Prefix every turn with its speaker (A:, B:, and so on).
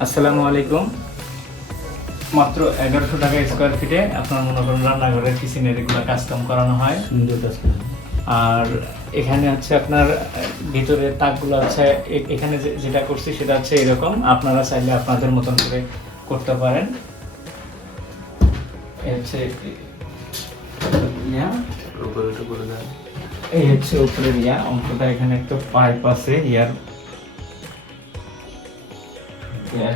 A: আসসালামু আলাইকুম। মাত্র এগারোশো টাকা স্কোয়ার ফিটে আপনার মনে করেন রান্নাঘরের কিচেনের এগুলো কাস্টম করানো হয়। সুন্দর আর এখানে হচ্ছে আপনার ভিতরে তাকগুলো হচ্ছে এ- এখানে যেটা করছি সেটা হচ্ছে এরকম। আপনারা চাইলে আপনাদের মতন করে করতে পারেন। এই হচ্ছে এই হচ্ছে উপরের ইয়া। অঙ্কটা এখানে একটা পাইপ আছে ইয়ার ইয়া